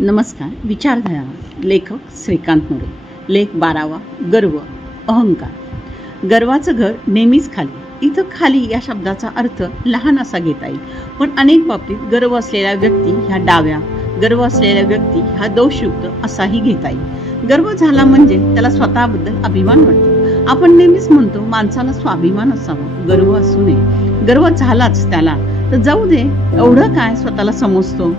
नमस्कार. विचारधारा. लेखक श्रीकांत मोरे. लेख 12वा. गर्व, अहंकार. गर्वाचं घर नेहमीच खाली. इथं खाली या शब्दाचा अर्थ लहान असा घेता येईल, पण अनेक बाबतीत गर्व असलेल्या व्यक्ती ह्या डाव्या, गर्व असलेल्या व्यक्ती ह्या दोषयुक्त असाही घेता येईल. गर्व झाला म्हणजे त्याला स्वतःबद्दल अभिमान वाटतो. आपण नेहमीच म्हणतो माणसाला स्वाभिमान असावा, गर्व असू नये. गर्व झालाच त्याला तर जाऊ दे, एवढं काय स्वतःला समजतो,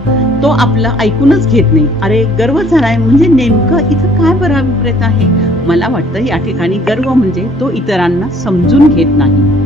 तो आपलं ऐकूनच घेत नाही. अरे गर्व झालाय म्हणजे नेमकं इथं काय बरं अभिप्रेत आहे? मला वाटतं या ठिकाणी गर्व म्हणजे तो इतरांना समजून घेत नाही.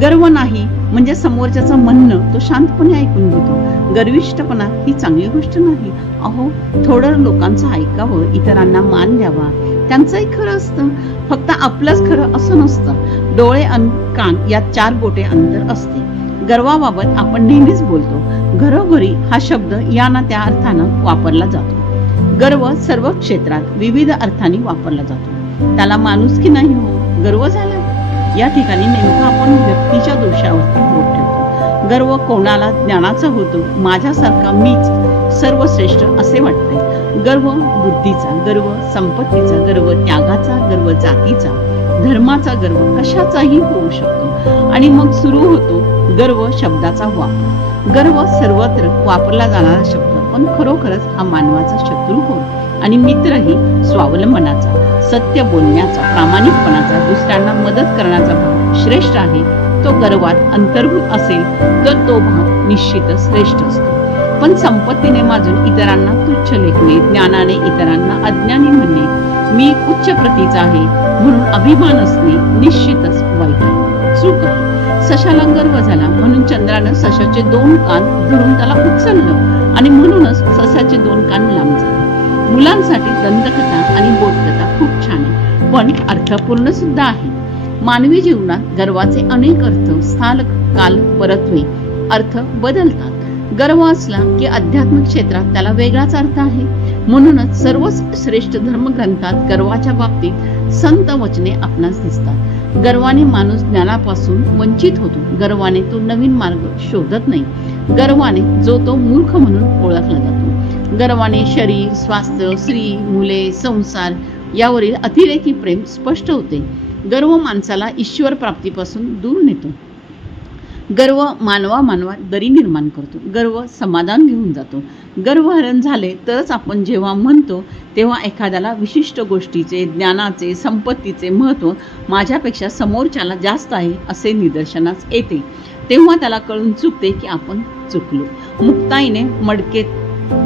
गर्व नाही म्हणजे समोरच्याचं म्हणणं तो शांतपणे ऐकून घेतो. गर्विष्ठपणा ही चांगली गोष्ट नाही. अहो, थोडं लोकांचं ऐकावं, इतरांना मान द्यावा, त्यांचंही खरं असतं. फक्त आपलंच खरं असं नसतं. डोळे अन कान यात 4 बोटे अंतर असते. गर्वाबाबत आपण नेहमीच बोलतो. घरोघरी हा शब्द या ना त्या अर्थानं वापरला जातो. गर्व सर्व क्षेत्रात विविध अर्थाने वापरला जातो. त्याला माणुसकी नाही हो, गर्व झाला. या ठिकाणी नेमकं आपण व्यक्तीच्या दोषावरती बोट ठेवतो. गर्व कोणाला ज्ञानाचा होतो, माझ्यासारखा मीच सर्वश्रेष्ठ असे वाटते. गर्व बुद्धीचा, गर्व संपत्तीचा, गर्व त्यागाचा, गर्व जातीचा, धर्माचा, गर्व कशाचाही होऊ शकतो. आणि मग सुरू होतो गर्व शब्दाचा वापर. गर्व सर्वत्र वापरला जाणारा शब्द, पण खरोखरच हा मानवाचा शत्रू होय आणि मित्रही. स्वावलंबनाचा, सत्य बोलण्याचा, प्रामाणिकपणाचा, दुसऱ्यांना मदत करण्याचा भाव श्रेष्ठ आहे. तो गर्वात अंतर्भूत असेल तर तो भाव निश्चितच श्रेष्ठ असतो. पण संपत्तीने माजून इतरांना तुच्छ लेखणे, ज्ञानाने इतरांना अज्ञानी म्हणणे, मी उच्च प्रतीचा आहे म्हणून अभिमान असणे निश्चितच वाईट आहे, चूक आहे. सशाला गर्व झाला म्हणून चंद्रानं सशाचे 2 कान धरून त्याला उचललं आणि म्हणूनच सशाचे 2 कान लांब झाले. मुलांसाठी दंतकथा आणि बोधकथा खूप छान आहे, पण अर्थपूर्ण सुद्धा आहे. मानवी जीवनात गर्वाचे अनेक अर्थ, स्थान, काल, परत्वे अर्थ बदलतात. गर्व असला की आध्यात्मिक क्षेत्रात त्याला वेगळाच अर्थ आहे. म्हणूनच सर्वच श्रेष्ठ धर्मग्रंथात गर्वाच्या बाबतीत संत वचने आपणास दिसतात. गर्वाने माणूस ज्ञानापासून वंचित होतो. गर्वाने तो नवीन मार्ग शोधत नाही. गर्वाने जो तो मूर्ख म्हणून ओळखला जातो. गर्वाने शरीर, स्वास्थ्य, स्त्री, मुले, संसार यावरील अतिरेकी प्रेम स्पष्ट होते. गर्व माणसाला ईश्वर प्राप्तीपासून दूर नेतो. गर्व मानवात दरी निर्माण करतो. गर्व समाधान घेऊन जातो. गर्वहरण झाले तरच आपण जेव्हा म्हणतो तेव्हा एखाद्याला विशिष्ट गोष्टीचे, ज्ञानाचे, संपत्तीचे महत्त्व माझ्यापेक्षा समोरच्याला जास्त आहे असे निदर्शनास येते. तेव्हा त्याला कळून चुकते की आपण चुकलो. मुक्ताईने मडके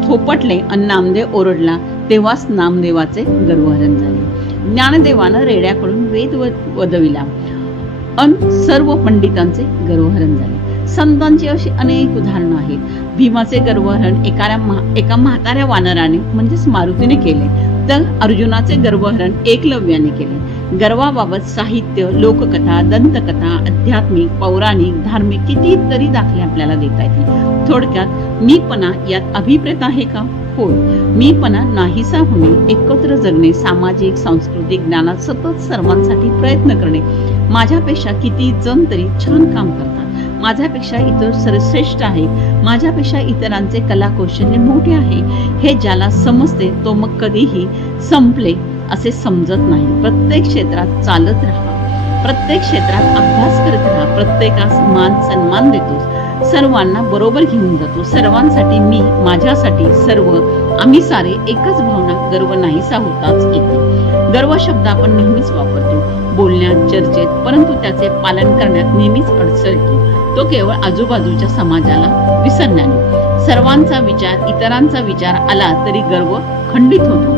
थोपटले आणि नामदेव ओरडला तेव्हाच नामदेवाचे गर्वहरण झाले. ज्ञानदेवानं रेड्याकडून वेद वदविला अन सर्व पंडितांचे गर्वहरण झाले. संतांची अशी अनेक उदाहरणं आहेत. भीमाचे गर्वहरण एका म्हाताऱ्या वानराने म्हणजेच मारुतीने केले, तर अर्जुनाचे गर्वहरण एकलव्याने केले. गर्वाबाबत साहित्य, लोककथा, दंतकथा, आध्यात्मिक, पौराणिक, धार्मिक कितीतरी दाखले आपल्याला देता येतील. थोडक्यात मीपणा यात अभिप्रेत आहे का? होय. मीपणा नाहीसा होणे, एकत्र जगणे, सामाजिक, सांस्कृतिक ज्ञानात सतत सर्वांसाठी प्रयत्न करणे. माझ्यापेक्षा किती जण तरी छान काम करतात, माझ्यापेक्षा इतर श्रेष्ठ आहे, माझ्यापेक्षा इतरांचे कलाकौशल्य मोठे आहे, हे ज्याला समजते तो मग कधीही संपले असे समजत नाही. प्रत्येक क्षेत्रात चालत राहा, प्रत्येक क्षेत्रात अभ्यास करत राहा, प्रत्येकास मान सन्मान देतो, सर्वांना बरोबर घेऊन जातो. सर्वांसाठी मी, माझ्यासाठी सर्व, आम्ही सारे एकच भावना गर्व नाहीसा होताच येते. गर्व शब्द आपण नेहमीच वापरतो बोलण्यात, चर्चेत, परंतु त्याचे पालन करण्यात नेहमीच अडचण येतो. तो केवळ आजूबाजूच्या समाजाला विसरण्याने. सर्वांचा विचार, इतरांचा विचार आला तरी गर्व खंडित होतो.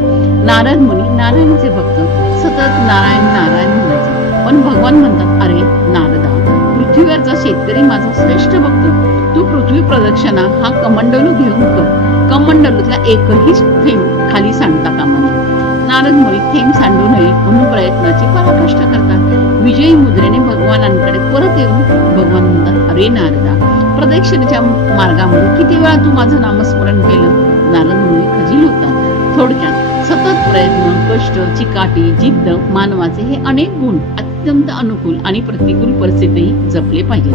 नारद मुनी नारायणाचे भक्त सतत नारायण नारायण म्हणायचे, पण भगवान म्हणतात, अरे नारदा, पृथ्वीवरचा शेतकरी माझा श्रेष्ठ भक्त, तू पृथ्वी प्रदक्षिणा हा कमंडलू घेऊन कर. कमंडलूतला एकही थेंब खाली सांडता कामा नये. नारद मुनी थेंब सांडू नये म्हणून प्रयत्नाची पराकाष्ठा करतात. विजयी मुद्रेने भगवानांकडे परत येऊन भगवान म्हणतात, अरे नारदा, प्रदक्षिणेच्या मार्गामध्ये किती वेळा तू माझं नामस्मरण केलं? नारद मुनी खजील होतात. थोडक्यात सतत प्रयत्न, कष्ट, चिकाटी, जिद्द, मानवाचे हे अनेक गुण अत्यंत अनुकूल आणि प्रतिकूल परिस्थितीही जपले पाहिजेत.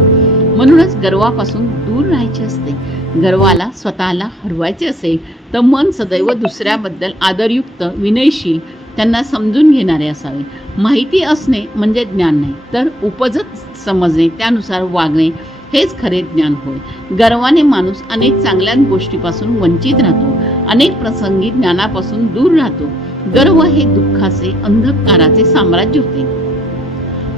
म्हणूनच गर्वापासून दूर राहायचे असते. गर्वाला स्वतःला हरवायचे असेल तर मन सदैव दुसऱ्याबद्दल आदरयुक्त, विनयशील, त्यांना समजून घेणारे असावे. माहिती असणे म्हणजे ज्ञान नाही, तर उपजत समजणे, त्यानुसार वागणे हेच खरे ज्ञान होय. गर्वाने माणूस अनेक चांगल्या गोष्टीपासून वंचित राहतो, अनेक प्रसंगी ज्ञानापासून दूर राहतो. गर्व हे दुःखाचे, अंधकाराचे साम्राज्य होते.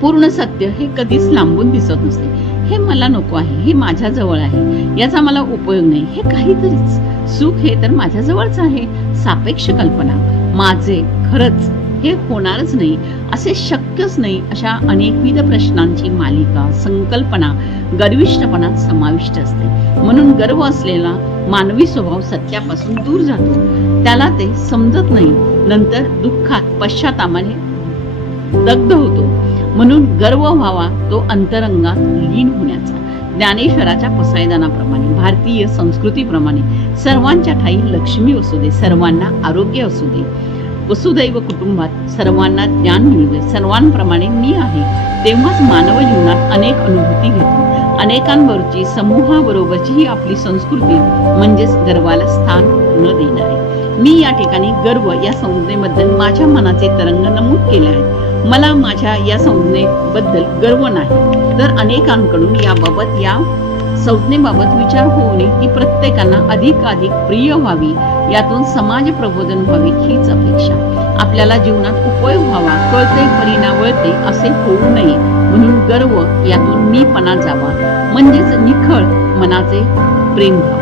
पूर्ण सत्य हे कधीच लांबून दिसत नसते. हे मला नको आहे, हे माझ्या जवळ आहे, याचा मला उपयोग नाही, हे काहीतरीच. सुख हे तर माझ्या जवळच आहे. सापेक्ष कल्पना, माझे, खरंच हे होणारच नाही, असे शक्यच नाही, अशा अनेकविध प्रश्नांची मालिका, संकल्पना गर्विष्ठपणात समाविष्ट असते. म्हणून गर्व असलेला मानवी स्वभाव सत्यापासून दूर जातो. त्याला ते समजत नाही, नंतर दुःखात, पश्चातापाने दग्ध होतो. म्हणून गर्व व्हावा तो अंतरंगात लीन होण्याचा. ज्ञानेश्वराच्या पसायदानाप्रमाणे, भारतीय संस्कृतीप्रमाणे सर्वांच्या ठाई लक्ष्मी असू दे, सर्वांना आरोग्य असू दे, वसुदैव कुटुंबात सर्वांना ज्ञान मिळू दे, सर्वांप्रमाणे मी आहे. तेव्हाच मानव जीवनात अनेक अनुभूती घेतो. अनेकांबरोबरची, समूहाबरोबरची ही आपली संस्कृती म्हणजेच गर्वाला स्थान न देणारी. मी या ठिकाणी गर्व या संज्ञेबद्दल माझ्या मनाचे तरंग नमूद केले आहेत. मला माझ्या या संज्ञेबद्दल गर्व नाही, तर अनेकांकडून याबाबत, या संज्ञेबाबत विचार होणे, ती प्रत्येकांना अधिकाधिक प्रिय व्हावी, यातून समाज प्रबोधन व्हावे हीच अपेक्षा. आपल्याला जीवनात उपयोग व्हावा, कळते परिणा वळते असे होऊ नये, म्हणून गर्व यातून मीपणा जावा, म्हणजेच निखळ मनाचे प्रेमभाव,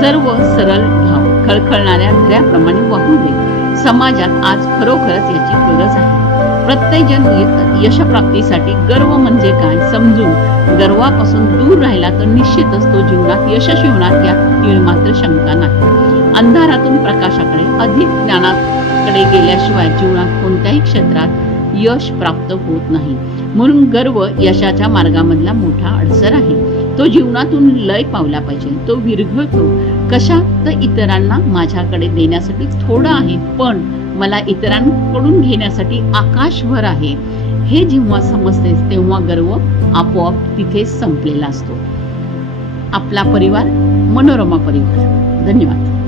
सर्व सरळ भाव खळखळणाऱ्या झऱ्याप्रमाणे वाहू दे. समाजात आज खरोखरच याची गरज आहे. प्रत्येक जण यशप्राप्तीसाठी गर्व म्हणजे काय समजून गर्वापासून दूर राहिला तर निश्चितच तो जीवनात यशस्वी होणार, यात तीळमात्र शंका नाही. अंधारातून प्रकाशाकडे, अधिक ज्ञानाकडे गेल्याशिवाय जीवनात कोणत्याही क्षेत्रात यश प्राप्त होत नाही. म्हणून गर्व यशाच्या मार्गामधला मोठा अडसर आहे. तो जीवनातून लय पावला पाहिजे. तो विरघळतो कशात, तर इतरांना माझ्याकडे देण्यासाठी थोडं आहे, पण मला इतरांकडून घेण्यासाठी आकाशभर आहे, हे जेव्हा समजते तेव्हा गर्व आपोआप तिथेच संपलेला असतो. आपला परिवार, मनोरमा परिवार. धन्यवाद.